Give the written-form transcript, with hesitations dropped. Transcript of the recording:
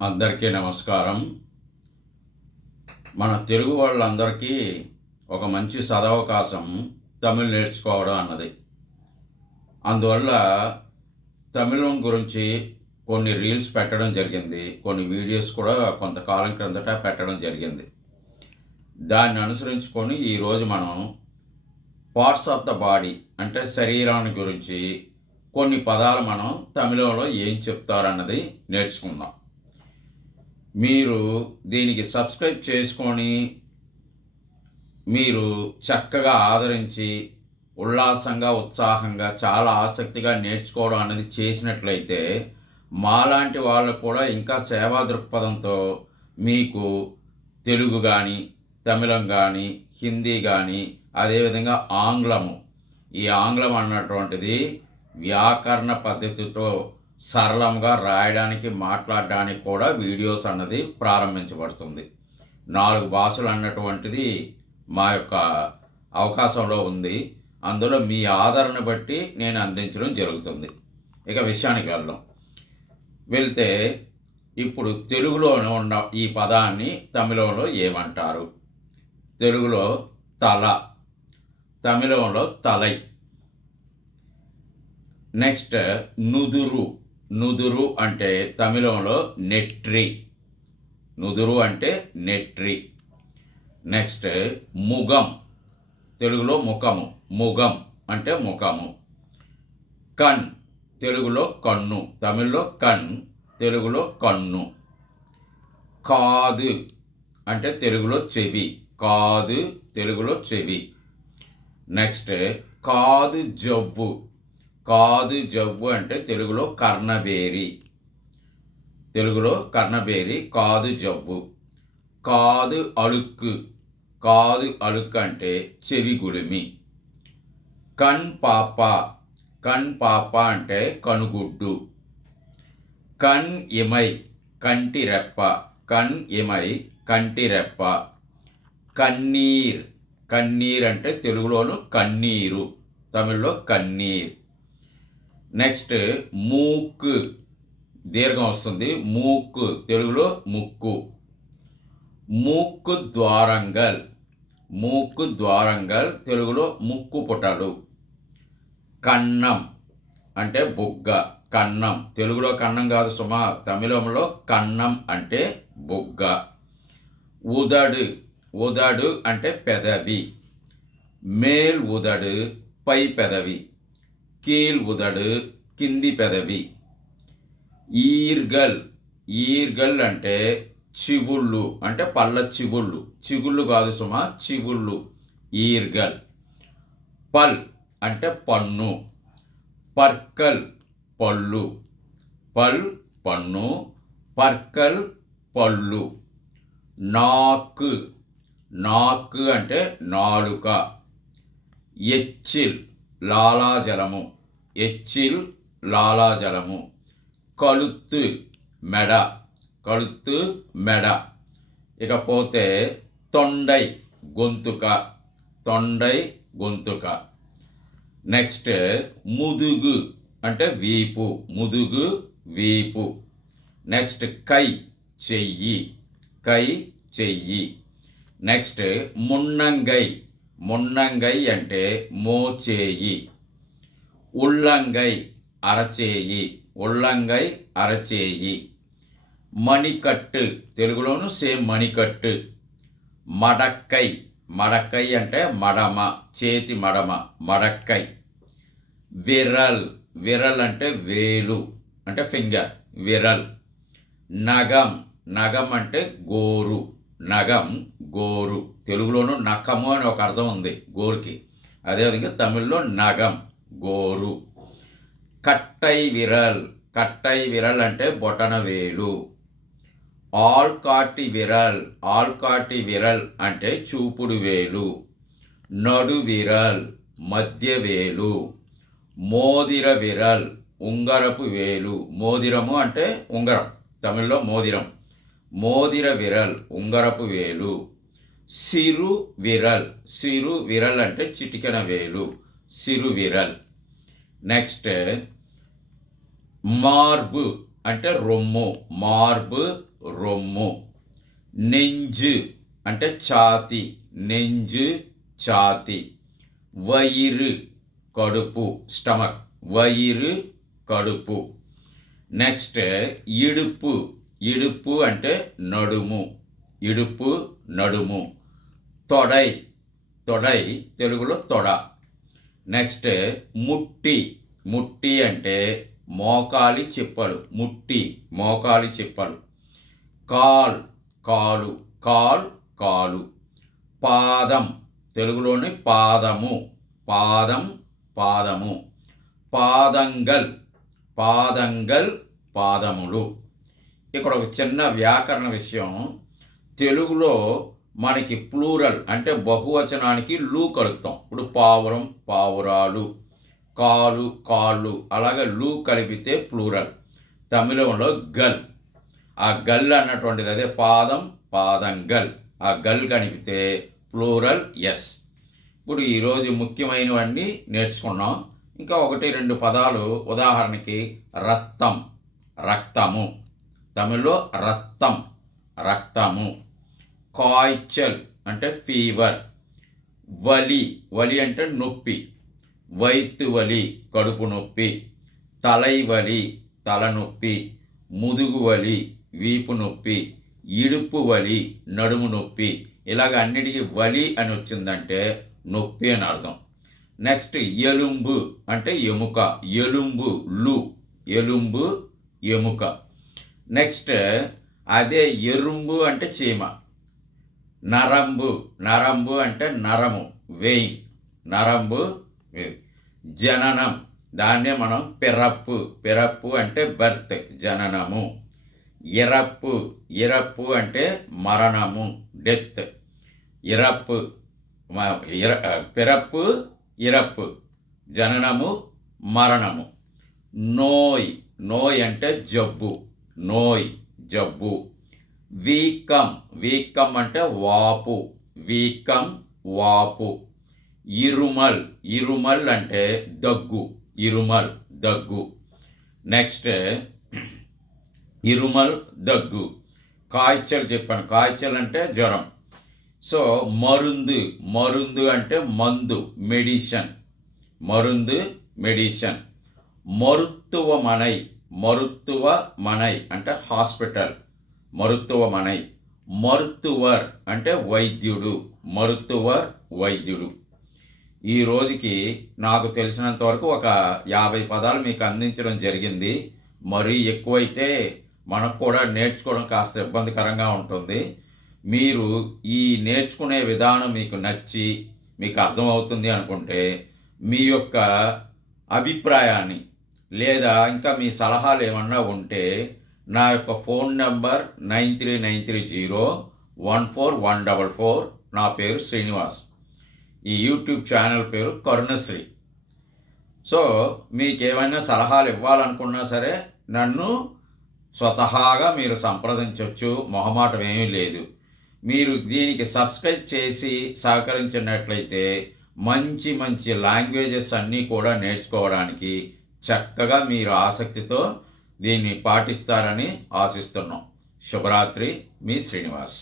అందరికీ నమస్కారం. మన తెలుగు వాళ్ళందరికీ ఒక మంచి సదవకాశం తమిళ్ నేర్చుకోవడం అన్నది. అందువల్ల తమిళం గురించి కొన్ని రీల్స్ పెట్టడం జరిగింది, కొన్ని వీడియోస్ కూడా కొంతకాలం క్రిందట పెట్టడం జరిగింది. దాన్ని అనుసరించుకొని ఈరోజు మనం పార్ట్స్ ఆఫ్ ద బాడీ అంటే శరీరాన్ని గురించి కొన్ని పదాలు మనం తమిళంలో ఏం చెప్తారన్నది నేర్చుకుందాం. మీరు దీనికి సబ్స్క్రైబ్ చేసుకొని మీరు చక్కగా ఆదరించి ఉల్లాసంగా ఉత్సాహంగా చాలా ఆసక్తిగా నేర్చుకోవడం అనేది చేసినట్లయితే మాలాంటి వాళ్ళు కూడా ఇంకా సేవా దృక్పథంతో మీకు తెలుగు కానీ తమిళం కానీ హిందీ కానీ అదేవిధంగా ఆంగ్లము ఈ ఆంగ్లం అన్నటువంటిది వ్యాకరణ పద్ధతితో సరళంగా రాయడానికి మాట్లాడడానికి కూడా వీడియోస్ అన్నది ప్రారంభించబడుతుంది. 4 భాషలు అన్నటువంటిది మా యొక్క అవకాశంలో ఉంది. అందులో మీ ఆదరణ బట్టి నేను అందించడం జరుగుతుంది. ఇక విషయానికి వెళ్తే ఇప్పుడు తెలుగులోనే ఉన్న ఈ పదాన్ని తమిళంలో ఏమంటారు? తెలుగులో తల, తమిళంలో తలై. నెక్స్ట్ నుదురు. నుదురు అంటే తమిళంలో నెట్రి. నుదురు అంటే నెట్రి. నెక్స్ట్ ముఖం, తెలుగులో ముఖము. ముఖం అంటే ముఖము. కన్, తెలుగులో కన్ను. తమిళ్లో కన్, తెలుగులో కన్ను. కాదు అంటే తెలుగులో చెవి. కాదు, తెలుగులో చెవి. నెక్స్ట్ కాదు జవ్వు. కాదు జవ్వు అంటే తెలుగులో కర్ణబేరి. తెలుగులో కర్ణబేరి, కాదు జవ్వు. కాదు అలుక్కు. కాదు అలుక్కు అంటే చెవి గులిమి. కన్ పాప. కన్ పాప అంటే కనుగుడ్డు. కన్ ఇమై, కంటి రెప్ప. కన్ ఇమై, కంటి రెప్ప. కన్నీర్. కన్నీర్ అంటే తెలుగులోను కన్నీరు, తమిళ్లో కన్నీర్. నెక్స్ట్ మూక్, దీర్ఘం వస్తుంది. మూక్, తెలుగులో ముక్కు. మూక్కు ద్వారంగల్. మూక్కు ద్వారంగల్, తెలుగులో ముక్కు పుటలు. కన్నం అంటే బుగ్గ. కన్నం, తెలుగులో కన్నం కాదు సుమా, తమిళంలో కన్నం అంటే బుగ్గ. ఉదడు. ఉదడు అంటే పెదవి. మేల్ ఉదడు, పై పెదవి. కీల్ ఉదడు, కింది పెదవి. ఈర్గల్. ఈర్గల్ అంటే చివుళ్ళు అంటే పళ్ళ చివుళ్ళు. చిగుళ్ళు కాదు సుమా, చివుళ్ళు. ఈర్గల్. పల్ అంటే పన్ను. పర్కల్, పళ్ళు. పల్ పన్ను, పర్కల్ పళ్ళు. నాక్. నాక్ అంటే నాలుక. ఎచ్చిల్, లాలాజలము. ఎచ్చిల్, లాలాజలము. కలుత్తు, మెడ. కలుత్తు, మెడ. ఇకపోతే తొండై, గొంతుక. తొండై, గొంతుక. నెక్స్ట్ ముదుగు అంటే వీపు. ముదుగు, వీపు. నెక్స్ట్ కై, చెయ్యి. కై, చెయ్యి. నెక్స్ట్ మున్నంగై. మున్నంగై అంటే మోచేయి. ఉల్లంగై, అరచేయి. ఉల్లంగై, అరచేయి. మణికట్టు, తెలుగులోను సేమ్ మణికట్టు. మడక్కై. మడక్కై అంటే మడమ, చేతి మడమ. మడక్కై. విరల్. విరల్ అంటే వేలు అంటే ఫింగర్, విరల్. నగం. నగం అంటే గోరు. నగం, గోరు. తెలుగులోను నఖము అని ఒక అర్థం ఉంది గోరుకి. అదేవిధంగా తమిళ్లో నగం, గోరు. కట్టై విరల్. కట్టై విరల్ అంటే బొటన వేలు. ఆల్కాటి విరల్. ఆల్కాటి విరల్ అంటే చూపుడు వేలు. నడు విరల్, మధ్య వేలు. మోదిర విరల్, ఉంగరపు వేలు. మోదిరము అంటే ఉంగరం, తమిళ్లో మోదిరం. మోదిర విరల్, ఉంగరపు వేలు. సిరు విరల్. సిరు విరల్ అంటే చిటికెన వేలు. సిరు విరల్. నెక్స్ట్ మార్బు అంటే రొమ్ము. మార్బు, రొమ్ము. నెంజు అంటే ఛాతి, నెంజు ఛాతి. వయిరు కడుపు, స్టమక్, వయిరు కడుపు. నెక్స్ట్ ఇడుపు, ఇడుపు అంటే నడుము, ఇడుపు నడుము. తొడై, తొడై తెలుగులో తొడ. నెక్స్ట్ ముట్టి, ముట్టి అంటే మోకాలి చిప్పలు, ముట్టి మోకాలి చిప్పలు. కాల్, కాలు, కాల్ కాలు. పాదం తెలుగులోని పాదము, పాదం పాదము. పాదంగల్, పాదంగల్ పాదములు. ఇక్కడ ఒక చిన్న వ్యాకరణ విషయం. తెలుగులో మనకి ప్లూరల్ అంటే బహువచనానికి లు కలుపుతాం. ఇప్పుడు పావురం పావురాలు, కాలు కాళ్ళు, అలాగే లు కలిపితే ప్లూరల్. తమిళంలో గల్, ఆ గల్ అన్నటువంటిది అదే పాదం పాదంగల్, ఆ గల్ కలిపితే ప్లూరల్ ఎస్. ఇప్పుడు ఈరోజు ముఖ్యమైనవన్నీ నేర్చుకున్నాం. ఇంకా 1-2 పదాలు, ఉదాహరణకి రక్తం, రక్తము, తమిళ్లో రక్తం, రక్తము. కాய்ச்சல் అంటే ఫీవర్. వలి, వలి అంటే నొప్పి, వైతు వలి కడుపు నొప్పి. తలైవలి తలనొప్పి. ముదుగు వలి వీపు నొప్పి. ఇడుపు వలి నడుము నొప్పి. ఇలాగ అన్నిటికీ వలి అని వచ్చిందంటే నొప్పి అని అర్థం. నెక్స్ట్ ఎలుంబు అంటే ఎముక, ఎలుంబు లు, ఎలుంబు ఎముక. నెక్స్ట్ అదే ఎరుంబు అంటే చీమ. నరంబు, నరంబు అంటే నరము, వెయిన్, నరంబు. జననం దాన్నే మనం పిరప్పు, పిరప్పు అంటే బర్త్, జననము. ఇరప్పు, ఇరప్పు అంటే మరణము, డెత్. ఇరప్పు, పిరప్పు, ఇరప్పు, జననము మరణము. నోయ్, నోయ్ అంటే జబ్బు, నోయ్ జబ్బు. వీకం, వీకం అంటే వాపు, వీకం వాపు. ఇరుమల్, ఇరుమల్ అంటే దగ్గు, ఇరుమల్ దగ్గు. నెక్స్ట్ ఇరుమల్ దగ్గు. కాய்ச்சல் చెప్పాను, కాய்ச்சல் అంటే జ్వరం. సో మరుందు, మరుందు అంటే మందు, మెడిషన్, మరుందు మెడిషన్. మరుత్తువమనై, మరుత్తువమనై అంటే హాస్పిటల్, మరుత్తువమనై. మరుత్తువర్ అంటే వైద్యుడు, మరుత్తువర్ వైద్యుడు. ఈ రోజుకి నాకు తెలిసినంత వరకు ఒక 50 పదాలు మీకు అందించడం జరిగింది. మరీ ఎక్కువైతే మనకు కూడా నేర్చుకోవడం కాస్త ఇబ్బందికరంగా ఉంటుంది. మీరు ఈ నేర్చుకునే విధానం మీకు నచ్చి మీకు అర్థమవుతుంది అనుకుంటే మీ యొక్క అభిప్రాయాన్ని లేదా ఇంకా మీ సలహాలు ఏమన్నా ఉంటే నా యొక్క ఫోన్ నెంబర్ 9393014144. నా పేరు శ్రీనివాస్. ఈ యూట్యూబ్ ఛానల్ పేరు కరుణశ్రీ. సో మీకు ఏమైనా సలహాలు ఇవ్వాలనుకున్నా సరే నన్ను స్వతహాగా మీరు సంప్రదించవచ్చు, మొహమాటం ఏమీ లేదు. మీరు దీనికి సబ్స్క్రైబ్ చేసి సహకరించినట్లయితే మంచి మంచి లాంగ్వేజెస్ అన్నీ కూడా నేర్చుకోవడానికి చక్కగా మీరు ఆసక్తితో దీన్ని పాటిస్తారని ఆశిస్తున్నాం. శుభరాత్రి, మీ శ్రీనివాస్.